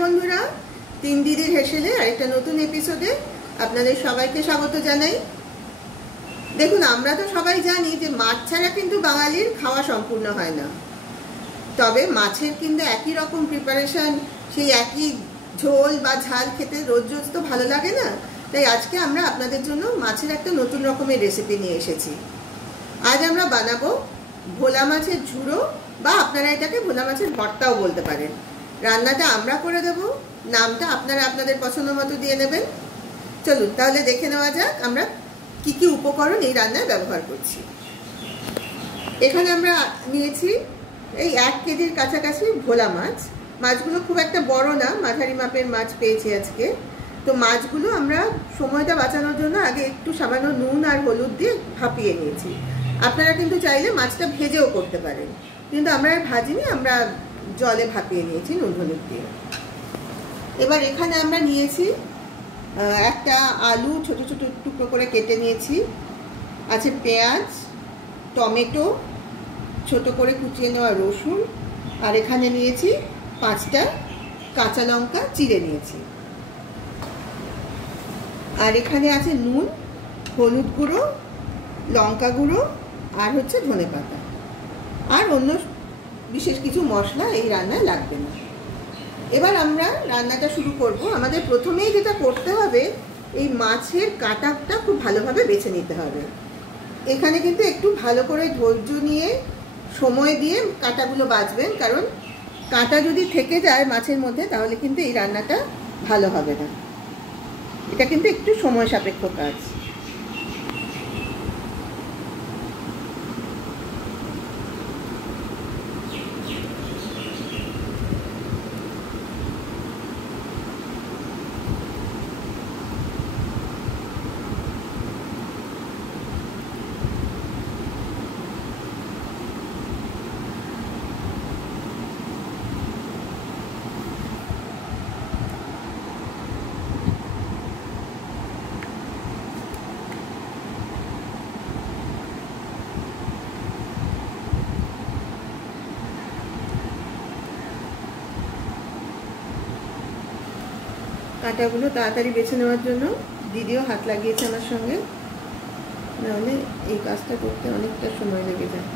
বন্ধুরা, তিন দিদির হেসেলে আরেকটা নতুন এপিসোডে আপনাদের সবাইকে স্বাগত জানাই। দেখুন, আমরা তো সবাই জানি যে মাছ ছাড়া কিন্তু বাঙালির খাওয়া সম্পূর্ণ হয় না। তবে মাছের কিন্তু একই রকম প্রিপারেশন, সেই একই ঝোল বা ঝাল খেতে রোজ রোজ তো ভালো লাগে না। তাই আজকে আমরা আপনাদের জন্য মাছের একটা নতুন রকমের রেসিপি নিয়ে এসেছি। আজ আমরা বানাবো ভোলা মাছের ঝুড়ো, বা আপনারা এটাকে ভোলা মাছের ভর্তাও বলতে পারেন। রান্নাটা আমরা করে দেব, নামটা আপনারা আপনাদের পছন্দ মতো দিয়ে নেবেন। চলুন তাহলে দেখে নেওয়া যাক আমরা কি কি উপকরণ এই রান্নায় ব্যবহার করছি। এখানে আমরা নিয়েছি এই 1 কেজির কাছাকাছি ভোলা মাছ। মাছগুলো খুব একটা বড় না, মাঝারি মাপের মাছ পেয়েছি আজকে। তো মাছগুলো আমরা সময়টা বাঁচানোর জন্য আগে একটু সামান্য নুন আর হলুদ দিয়ে ভাপিয়ে নিয়েছি। আপনারা কিন্তু চাইলে মাছটা ভেজেও করতে পারেন, কিন্তু আমরা ভাজিনি, আমরা জলে ভাপিয়ে নিয়েছি নুন হলুদ দিয়ে। এবার এখানে আমরা নিয়েছি একটা আলু ছোট ছোট টুকরো করে কেটে নিয়েছি, আছে পেঁয়াজ, টমেটো, ছোট করে কুচিয়ে নেওয়া রসুন, আর এখানে নিয়েছি 5টা কাঁচা লঙ্কা চিড়ে নিয়েছি। আর এখানে আছে নুন, হলুদ গুঁড়ো, লঙ্কা গুঁড়ো, আর হচ্ছে ধনেপাতা। আর অন্য বিশেষ কিছু মশলা এই রান্নায় লাগবে না। এবার আমরা রান্নাটা শুরু করব। আমাদের প্রথমেই যেটা করতে হবে, এই মাছের কাঁটাটা খুব ভালোভাবে বেছে নিতে হবে। এখানে কিন্তু একটু ভালো করে ধৈর্য নিয়ে সময় দিয়ে কাঁটাগুলো বাছবেন, কারণ কাঁটা যদি থেকে যায় মাছের মধ্যে তাহলে কিন্তু এই রান্নাটা ভালো হবে না। এটা কিন্তু একটু সময় সাপেক্ষ কাজ। কাঁটাগুলো তাড়াতাড়ি বেছে নেওয়ার জন্য দিদিও হাত লাগিয়েছে আমার সঙ্গে, নাহলে এই কাজটা করতে অনেকটা সময় লেগে যায়।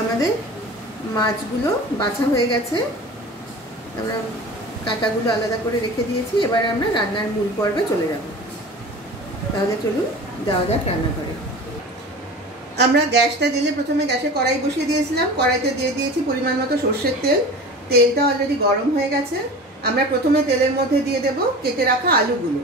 আমাদের মাছগুলো বাছা হয়ে গেছে, আমরা কাঁটাগুলো আলাদা করে রেখে দিয়েছি। এবার আমরা রান্নার মূল পর্বে চলে যাব। তাহলে চলুন যাওয়া যাক রান্না করে। আমরা গ্যাসটা জ্বেলে প্রথমে গ্যাসে কড়াই বসিয়ে দিয়েছিলাম। কড়াইতে দিয়ে দিয়েছি পরিমাণ মতো সর্ষের তেল। তেলটা অলরেডি গরম হয়ে গেছে। আমরা প্রথমে তেলের মধ্যে দিয়ে দেব কেটে রাখা আলুগুলো।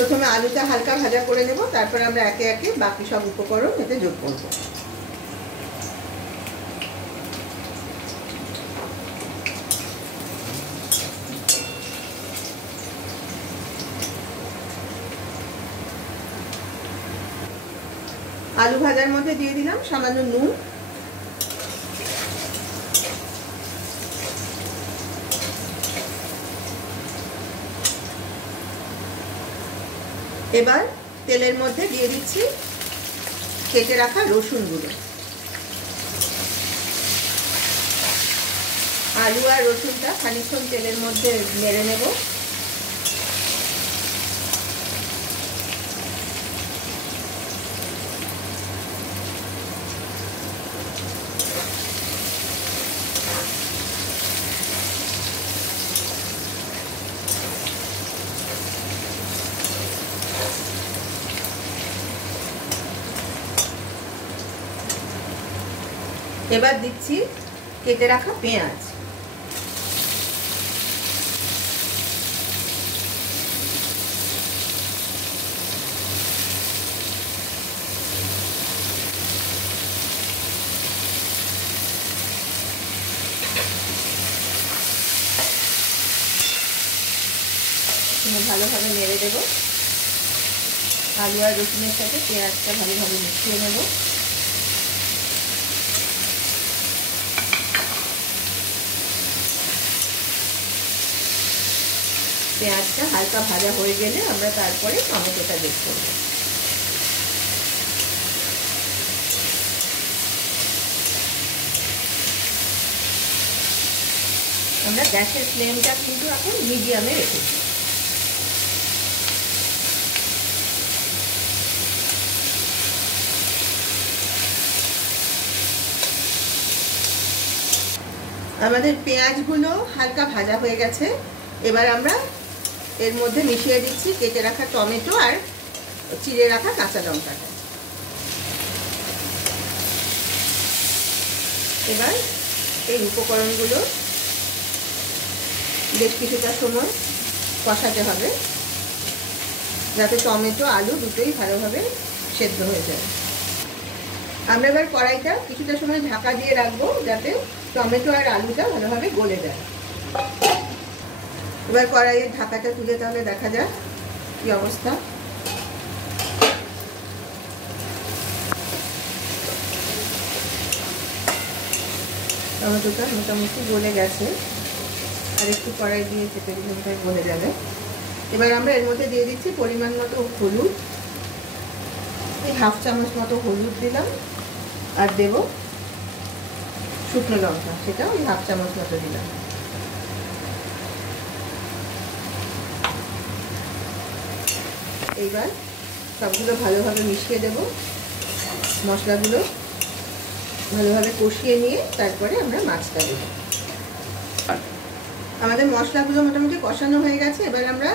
প্রথমে আলুটা হালকা ভাজা করে নেব, তারপর আমরা একে একে বাকি সব উপকরণ এতে যোগ করব। আলু ভাজার মধ্যে দিয়ে দিলাম সামান্য নুন, এবার তেলের মধ্যে দিয়ে দিচ্ছি কেটে রাখা রসুনগুলো। আলু আর রসুনটা খানিকক্ষণ তেলের মধ্যে নেড়ে নেব। এবার দিচ্ছি কেটে রাখা পেঁয়াজ। ভালোভাবে নেড়ে দেব। আলু আর রসুনের সাথে পেঁয়াজটা ভালোভাবে মিশিয়ে নেব। পেঁয়াজটা হালকা ভাজা হয়ে গেলে আমরা তারপরে টমেটোটা যোগ করব। আমরা গ্যাসের ফ্লেমটা কিন্তু এখন মিডিয়ামে রেখেছি। আমাদের পেঁয়াজগুলো হালকা ভাজা হয়ে গেছে। এবার আমরা এর মধ্যে মিশিয়ে দিচ্ছি কেটে রাখা টমেটো আর চিড়ে রাখা কাঁচা লঙ্কাটা। এবার এই উপকরণগুলো বেশ কিছুটা সময় কষাতে হবে, যাতে টমেটো আলু দুটোই ভালোভাবে সেদ্ধ হয়ে যায়। আমরা এবার কড়াইটা কিছুটা সময় ঢাকা দিয়ে রাখবো, যাতে টমেটো আর আলুটা ভালোভাবে গলে যায়। এবার কড়াইয়ের ঢাকাটা তুলে তাহলে দেখা যাক কি অবস্থা। টমেটোটা মোটামুটি গলে গেছে, আর একটু কড়াই দিয়ে চেপে দিলে গলে যাবে। এবার আমরা এর মধ্যে দিয়ে দিচ্ছি পরিমাণ মতো হলুদ, এই 1/2 চামচ মতো হলুদ দিলাম, আর দেব শুকনো লঙ্কা, সেটা ওই 1/2 চামচ মতো দিলাম। এইবার সবগুলো ভালোভাবে মিশিয়ে দেব। মশলাগুলো ভালোভাবে কষিয়ে নিয়ে তারপরে আমরা মাছটা দেব। আমাদের মশলাগুলো মোটামুটি কষানো হয়ে গেছে। এবার আমরা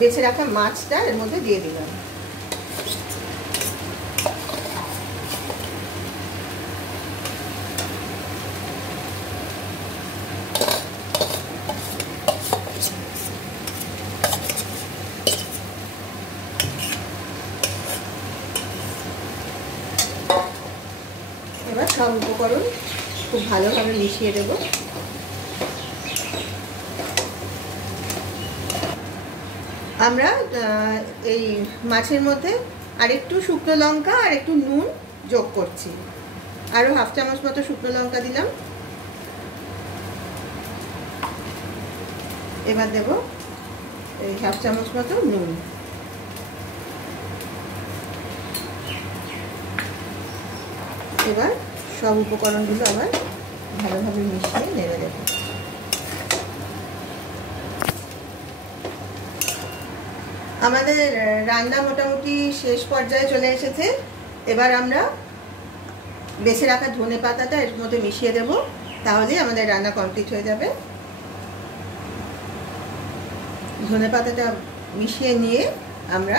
বেছে রাখা মাছটা এর মধ্যে দিয়ে দিলাম। এবার সব উপকরণ খুব ভালোভাবে মিশিয়ে দেব। আমরা এই মাছের মধ্যে আরেকটু শুকনো লঙ্কা আর একটু নুন যোগ করছি। আরও 1/2 চামচ মতো শুকনো লঙ্কা দিলাম। এবার দেব এই 1/2 চামচ মতো নুন। এবার সব উপকরণগুলো আবার ভালোভাবে মিশিয়ে নেড়ে দেব। আমাদের রান্না মোটামুটি শেষ পর্যায়ে চলে এসেছে। এবার আমরা বেছে রাখা ধনে পাতাটা এর মধ্যে মিশিয়ে দেব, তাহলেই আমাদের রান্না কমপ্লিট হয়ে যাবে। ধনে পাতাটা মিশিয়ে নিয়ে আমরা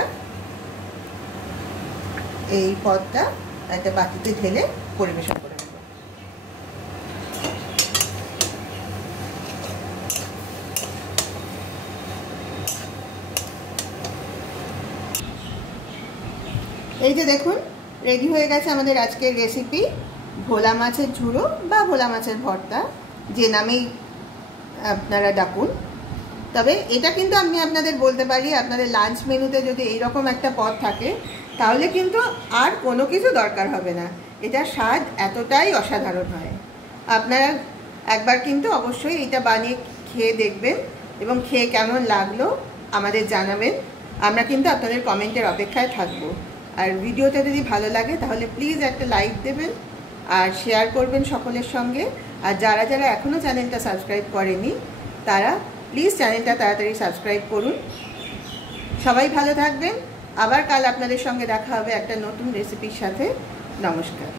এই পদটা একটা বাটিতে ঢেলে পরিবেশন করে নেব। এই যে দেখুন, রেডি হয়ে গেছে আমাদের আজকের রেসিপি, ভোলা মাছের ঝুড়ো বা ভোলা মাছের ভর্তা, যে নামেই আপনারা ডাকুন। তবে এটা কিন্তু আমি আপনাদের বলতে পারি, আপনাদের লাঞ্চ মেনুতে যদি এইরকম একটা পদ থাকে তাহলে কিন্তু আর কোনো কিছু দরকার হবে না। এটা স্বাদ এতটাই অসাধারণ হয়। আপনারা একবার কিন্তু অবশ্যই এটা বানিয়ে খেয়ে দেখবেন এবং খেয়ে কেমন লাগলো আমাদের জানাবেন। আমরা কিন্তু আপনাদের কমেন্টের অপেক্ষায় থাকবো। আর ভিডিওটা যদি ভালো লাগে তাহলে প্লিজ একটা লাইক দেবেন আর শেয়ার করবেন সকলের সঙ্গে। আর যারা যারা এখনও চ্যানেলটা সাবস্ক্রাইব করেনি তারা প্লিজ চ্যানেলটা তাড়াতাড়ি সাবস্ক্রাইব করুন। সবাই ভালো থাকবেন। আবার কাল আপনাদের সঙ্গে দেখা হবে একটা নতুন রেসিপির সাথে। নমস্কার।